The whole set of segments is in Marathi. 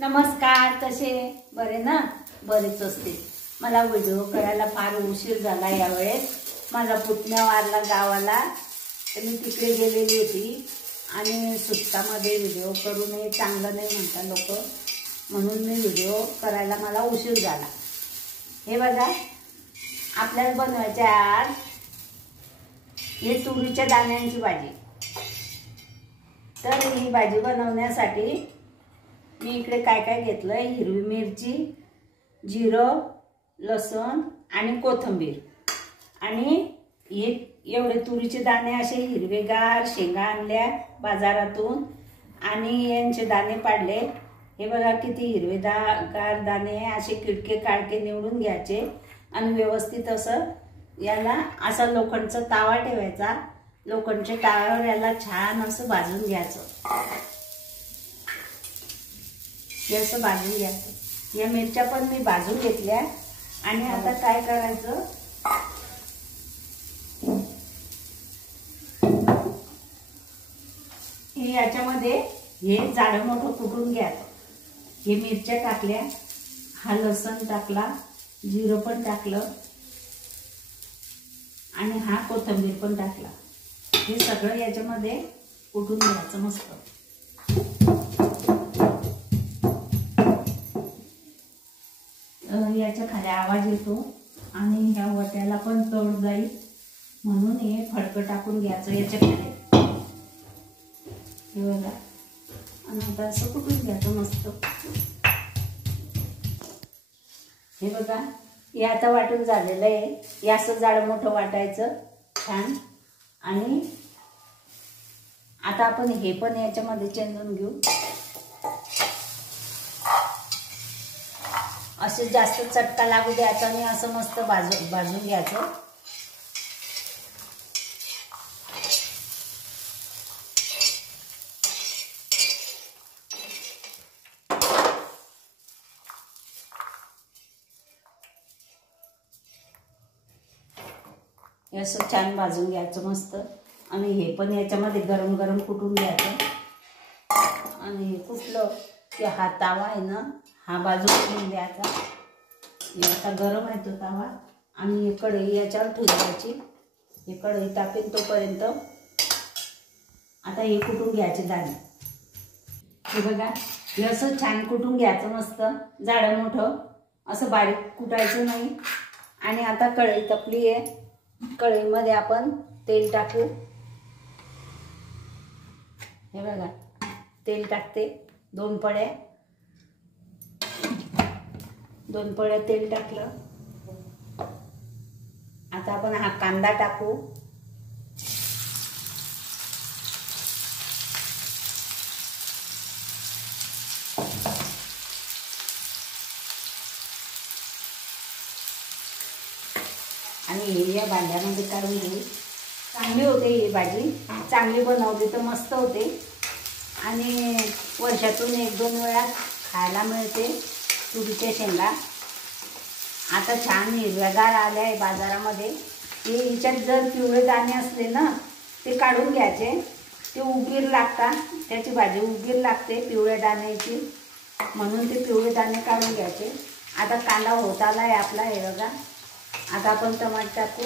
नमस्कार, कसे बरे ना? बरेच असते। मला व्हिडिओ करायला फार उशीर झाला यावेळेस। माझा पुतण्या वारला गावाला, तर मी तिकडे गेलेली होती आणि सुट्टामध्ये व्हिडिओ करू नये, चांगलं नाही म्हणता लोक, म्हणून मी व्हिडिओ करायला मला उशीर झाला। हे बघा, आपल्याला बनवायचे आज हे तुरीच्या दाण्यांची भाजी। तर ही भाजी बनवण्यासाठी मी इकडे काय काय घेतलंय, हिरवी मिरची, जिरं, लसूण आणि कोथिंबीर, आणि हे एवढे तुरीचे दाणे असे हिरवेगार शेंगा आणल्या बाजारातून आणि यांचे दाणे पाडले। हे बघा किती हिरवेगार दाणे, असे किडके काळके निवडून घ्यायचे आणि व्यवस्थित असं याला असा लोखंडचा तावा ठेवायचा। लोखंडच्या ताव्यावर याला छान असं भाजून घ्यायचं, असं भाजून घ्यायचं। या मिरच्या पण मी भाजून घेतल्या आणि आता काय करायचं, हे याच्यामध्ये हे जाडं मोठं कुटून घ्यायचं। हे मिरच्या टाकल्या, हा लसूण टाकला, जिरं पण टाकलं आणि हा कोथिंबीर पण टाकला। हे सगळं याच्यामध्ये कुटून घ्यायचं मस्त। याच्या खाली आवाज येतो आणि ह्या वट्याला पण तोड जाईल, म्हणून हे फडकं टाकून घ्यायचं याच्या खाली। हे बघा, आणि आता असं कुटून घ्यायचं मस्त। हे बघा, हे आता वाटून झालेलं आहे। हे असं जाड मोठं वाटायचं छान। आणि आता आपण हे पण याच्यामध्ये चेंदून घेऊ। असे जास्त चटका लागू द्यायचा आणि असं मस्त भाजून घ्यायचं। असं छान भाजून घ्यायचं मस्त। आणि हे पण याच्यामध्ये गरम गरम कुटून घ्यायचं। आणि कुठलं की हा तावा आहे ना, हा बाजूला ठेवून द्यायचा। हे आता गरम आहे तो तावा, आणि हे कढई याच्यावर ठेवून द्यायची। हे कढई तापेल तोपर्यंत आता हे कुटून घ्यायचे दाणे। हे बघा, हे असं छान कुटून घ्यायचं मस्त, जाडं मोठं, असं बारीक कुटायचं नाही। आणि आता कढई तपली आहे, कढईमध्ये आपण तेल टाकू। हे बघा, तेल टाकते, 2 पळ्या तेल टाकलं। आता आपण हा कांदा टाकू। आणि हे या भांड्यामध्ये काढून घेऊ। चांगली होते ही भाजी, चांगली बनवली तर मस्त होते आणि वर्षातून 1-2 वेळा खायला मिळते तुरीच्या शेंगा। आता छान हिरव्यागार आल्या आहे बाजारामध्ये। हे हिच्यात जर पिवळे दाणे असले ना, ते काढून घ्यायचे, ते उगीर लागतात, त्याची भाजी उगीर लागते पिवळ्या दाण्याची, म्हणून ते पिवळे दाणे काढून घ्यायचे। आता कांदा होत आला आहे आपला, हे बघा। आता आपण टमाटर टाकू।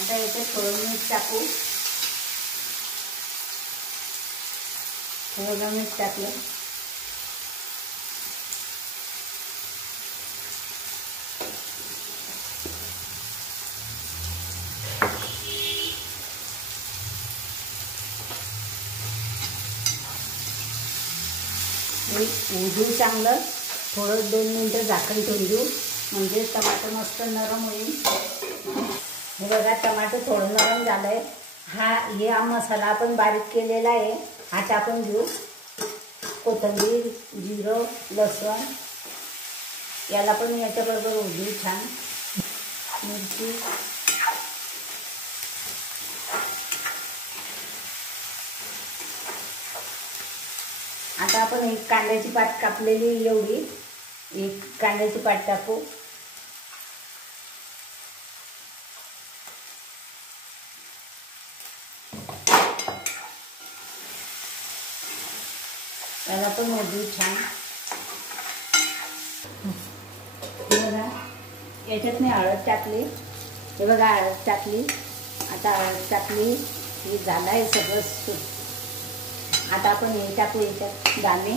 आता याच्यात थोडं मीठ टाकू। थोडं मीठ टाकलं। उजू चांगलं, थोडं 2 मिनिटं झाकण ठेवून देऊ, म्हणजे टमाटर मस्त नरम होईल। हे बघा, टमाटर थोडं नरम झालंय। हे मसाला आपण बारीक केलेला आहे, हा टाकून घेऊ। कोथिंबीर, जिरं, लसूण, याला पण याच्याबरोबर उजू छान, मिरची, आता आपण एक कांद्याची पात कापलेली एवढी, एक कांद्याची पात टाकू। त्याला पण मोजू छान. बघा याच्यात मी हळद टाकली. हे बघा हळद टाकली. आता हळद टाकली हे झालं आहे सगळं. आता आपण हे टाकू याच्यात दाणे.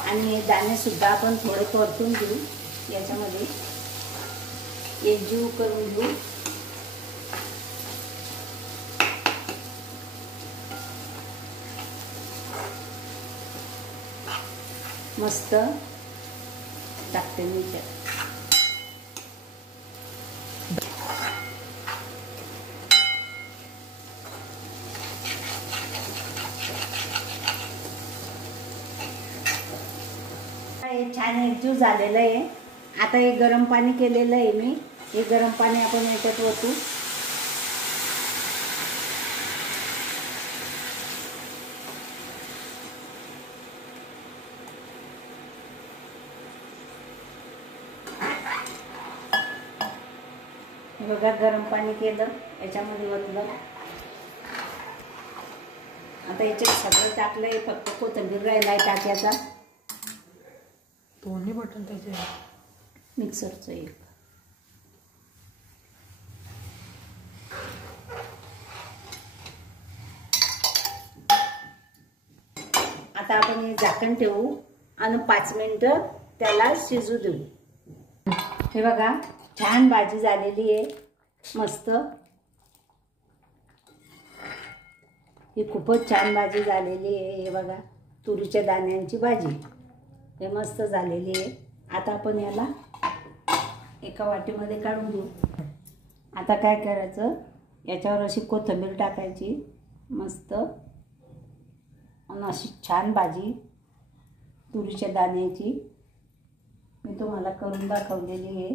आणि हे दाणेसुद्धा आपण थोडे परतून घेऊ. याच्यामध्ये एकजीव करून घेऊ. मस्त टाकते मी त्यात. हे छान एकजीव झालेलं आहे. आता हे गरम पाणी केलेलं आहे मी. हे गरम पाणी आपण याच्यात ओतू. बघा गरम पाणी केलं याच्यामध्ये ओतलं. आता याच्यात सगळं टाकलंय. फक्त कोथिंबीर राहिलाय टाकायचा. दोन्ही बटन त्याचे मिक्सरचं एक. आता आपण हे झाकण ठेवू आणि 5 मिनिटं त्याला शिजू देऊ. हे बघा छान भाजी झालेली आहे. मस्त ही खूपच छान भाजी झालेली आहे. हे बघा तुरीच्या दाण्यांची भाजी हे मस्त झालेली आहे. आता आपण याला एका वाटीमध्ये काढून घेऊ. आता काय करायचं याच्यावर अशी कोथिंबीर टाकायची मस्त. आणि अशी छान भाजी तुरीच्या दाण्याची मी तुम्हाला करून दाखवलेली आहे.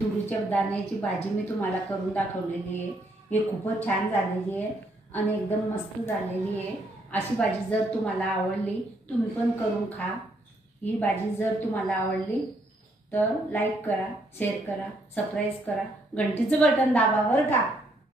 तुरीच्या दाण्याची भाजी मी तुम्हाला करून दाखवलेली आहे. हे खूपच छान झालेली आहे आणि एकदम मस्त झालेली आहे. अशी भाजी जर तुम्हाला आवडली तुम्ही पण करून खा. ही भाजी जर तुम्हाला आवडली तर लाईक करा, शेअर करा, सबस्क्राईब करा, घंटीचं बटन दाबा बरं का.